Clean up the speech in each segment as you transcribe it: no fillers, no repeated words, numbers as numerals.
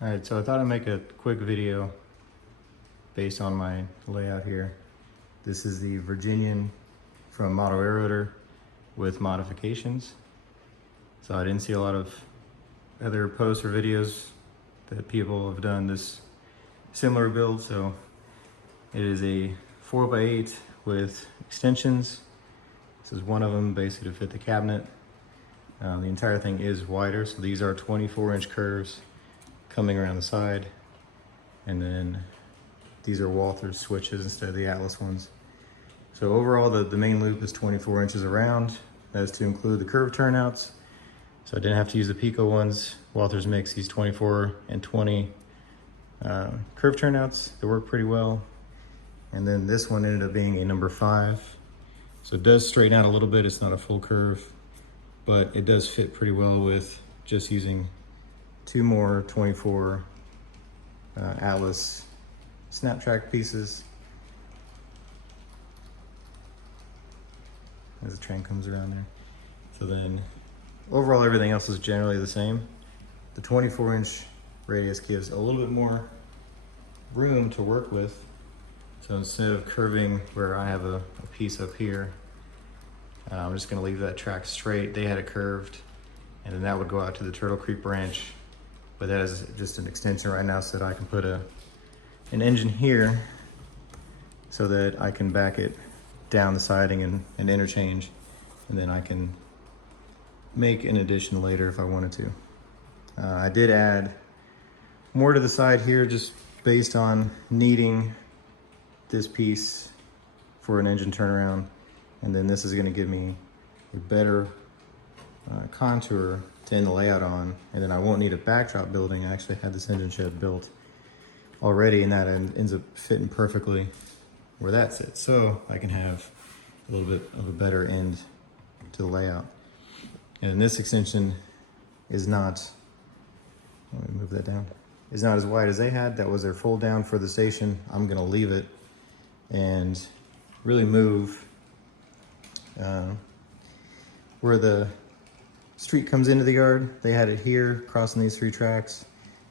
All right, so I thought I'd make a quick video based on my layout here. This is the Virginian from Model Aeroator with modifications. So I didn't see a lot of other posts or videos that people have done this similar build. So it is a 4x8 with extensions. This is one of them, basically to fit the cabinet. The entire thing is wider, so these are 24-inch curves coming around the side, and then these are Walther switches instead of the Atlas ones. So overall the main loop is 24 inches around. That is to include the curved turnouts, so I didn't have to use the Pico ones. Walther's makes these 24 and 20 curved turnouts that work pretty well, and then this one ended up being a number 5, so it does straighten out a little bit. It's not a full curve, but it does fit pretty well with just using 2 more 24 Atlas snap-track pieces. As the train comes around there. So then overall everything else is generally the same. The 24-inch radius gives a little bit more room to work with. So instead of curving where I have a piece up here, I'm just gonna leave that track straight. They had it curved, and then that would go out to the Turtle Creek branch. But that is just an extension right now so that I can put an engine here so that I can back it down the siding and interchange. And then I can make an addition later if I wanted to. I did add more to the side here just based on needing this piece for an engine turnaround. And then this is gonna give me a better contour to end the layout on, and then I won't need a backdrop building. I actually had this engine shed built already, and that ends up fitting perfectly where that sits. So I can have a little bit of a better end to the layout. And this extension is not, let me move that down, is not as wide as they had. That was their fold down for the station. I'm gonna leave it and really move where the street comes into the yard. They had it here crossing these 3 tracks.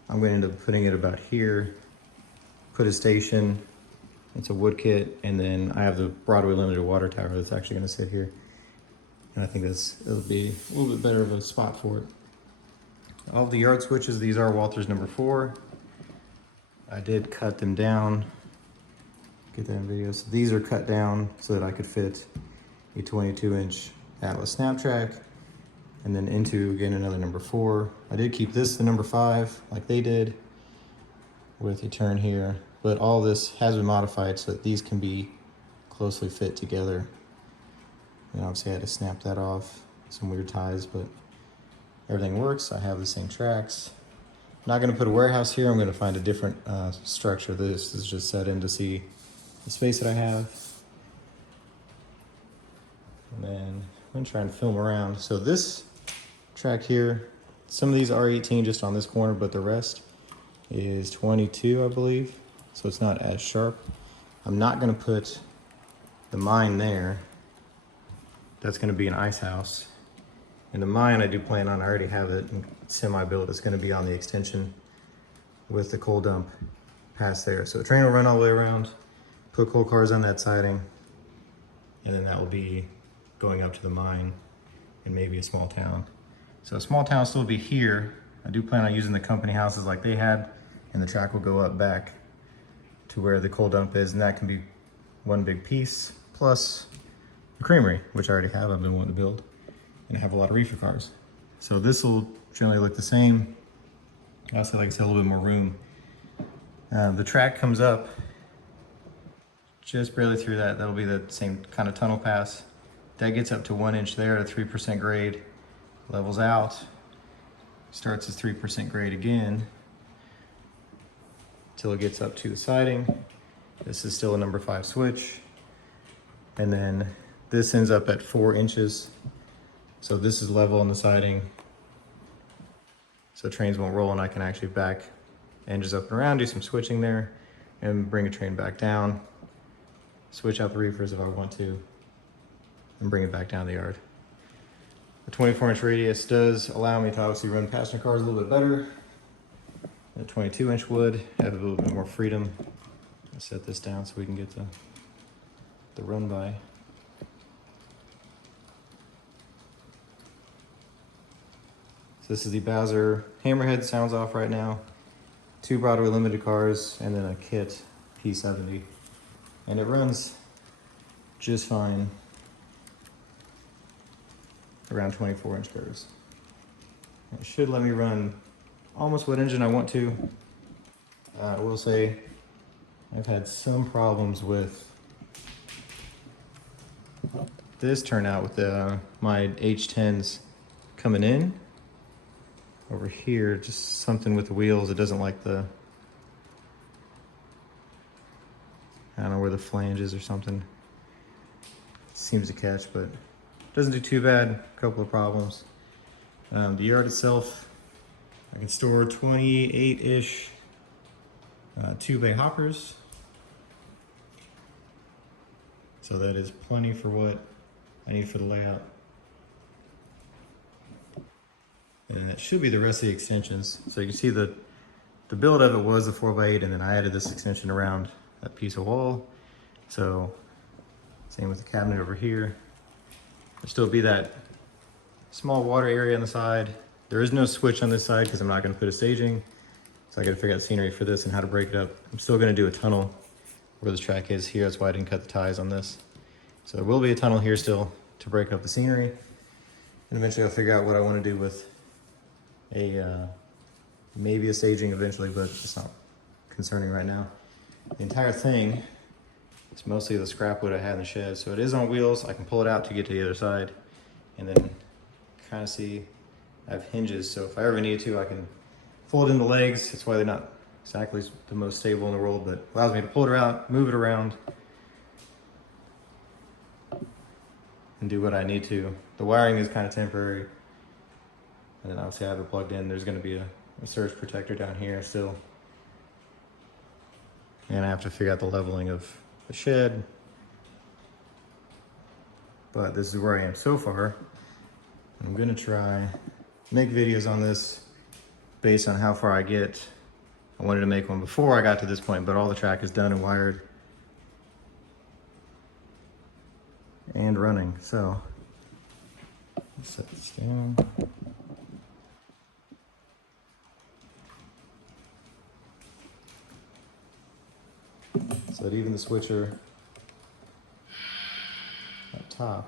I'm going to end up putting it about here, put a station. It's a wood kit, and then I have the Broadway Limited water tower that's actually going to sit here, and I think it'll be a little bit better of a spot for it. All of the yard switches, these are Walther's number 4. I did cut them down, get that in video. So these are cut down so that I could fit a 22-inch Atlas snap-track, and then into, again, another number 4. I did keep this the number 5, like they did, with a turn here. But all this has been modified so that these can be closely fit together. And obviously I had to snap that off, some weird ties, but everything works. I have the same tracks. I'm not gonna put a warehouse here. I'm gonna find a different structure. This is just set in to see the space that I have. And then I'm gonna try and film around. So this track here, some of these are 18 just on this corner, but the rest is 22, I believe. So it's not as sharp. I'm not gonna put the mine there. That's gonna be an ice house. And the mine I do plan on, I already have it semi-built. It's gonna be on the extension with the coal dump past there. So the train will run all the way around, put coal cars on that siding, and then that will be going up to the mine and maybe a small town. So a small town will still be here. I do plan on using the company houses like they had, and the track will go up back to where the coal dump is, and that can be one big piece, plus the creamery, which I already have, I've been wanting to build, and I have a lot of reefer cars. So this will generally look the same. Also, like I said, a little bit more room. The track comes up just barely through that. That'll be the same kind of tunnel pass. That gets up to 1 inch there at a 3% grade, levels out, starts as 3% grade again, till it gets up to the siding. This is still a number 5 switch. And then this ends up at 4 inches. So this is level on the siding. So trains won't roll, and I can actually back engines up and around, do some switching there, and bring a train back down, switch out the reefers if I want to, and bring it back down the yard. The 24-inch radius does allow me to obviously run passenger cars a little bit better. A 22-inch wood, have a little bit more freedom. I'll set this down so we can get the run by. So this is the Bowser Hammerhead, sounds off right now. 2 Broadway Limited cars, and then a kit P70. And it runs just fine around 24-inch curves. It should let me run almost what engine I want to. I will say I've had some problems with this turnout with my H10s coming in. Over here, just something with the wheels. It doesn't like I don't know where the flange is or something. It seems to catch, but doesn't do too bad. A couple of problems. The yard itself, I can store 28-ish 2-bay hoppers. So that is plenty for what I need for the layout. And it should be the rest of the extensions. So you can see the build of it was the 4x8, and then I added this extension around that piece of wall. So same with the cabinet over here. There'll still be that small water area on the side. There is no switch on this side because I'm not going to put a staging. So I got to figure out scenery for this and how to break it up. I'm still going to do a tunnel where this track is here. That's why I didn't cut the ties on this. So there will be a tunnel here still to break up the scenery. And eventually I'll figure out what I want to do with maybe a staging eventually, but it's not concerning right now. The entire thing is mostly the scrap wood I had in the shed. So it is on wheels. I can pull it out to get to the other side, and then kind of see I have hinges. So if I ever need to, I can fold in the legs. That's why they're not exactly the most stable in the world, but allows me to pull it around, move it around, and do what I need to. The wiring is kind of temporary. And then obviously I have it plugged in. There's going to be a surge protector down here still. And I have to figure out the leveling of the shed. But this is where I am so far. I'm going to try make videos on this based on how far I get. I wanted to make one before I got to this point, but all the track is done and wired and running. So let's set this down. So that even the switcher up top,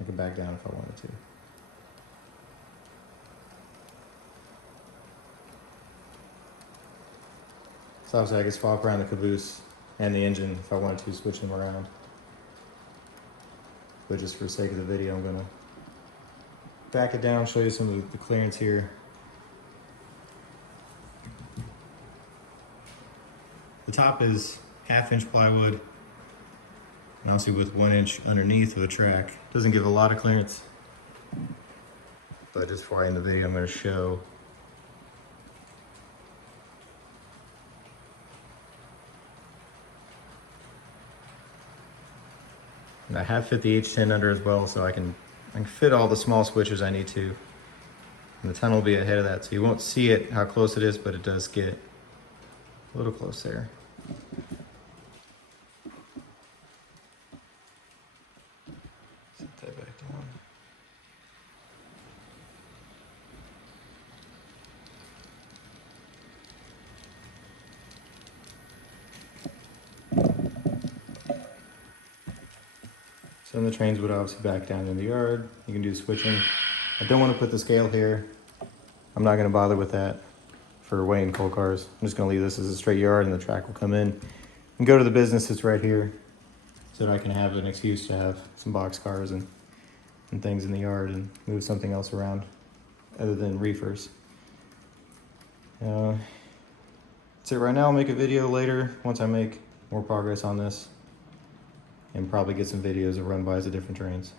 I can back down if I wanted to. So obviously I can swap around the caboose and the engine if I wanted to switch them around. But just for the sake of the video, I'm gonna back it down, show you some of the clearance here. The top is 1/2-inch plywood, and obviously with 1 inch underneath of the track. Doesn't give a lot of clearance, but just before I end the video, I'm going to show and I have fit the H10 under as well, so I can fit all the small switches I need to. And the tunnel will be ahead of that, so you won't see it, how close it is, but it does get a little close there. Set that back down. So then the trains would obviously back down in the yard. You can do switching. I don't want to put the scale here. I'm not going to bother with that for weighing coal cars. I'm just going to leave this as a straight yard, and the track will come in and go to the business that's right here, so that I can have an excuse to have some box cars and things in the yard and move something else around other than reefers. That's it right now. I'll make a video later once I make more progress on this, and probably get some videos of run-bys of different trains.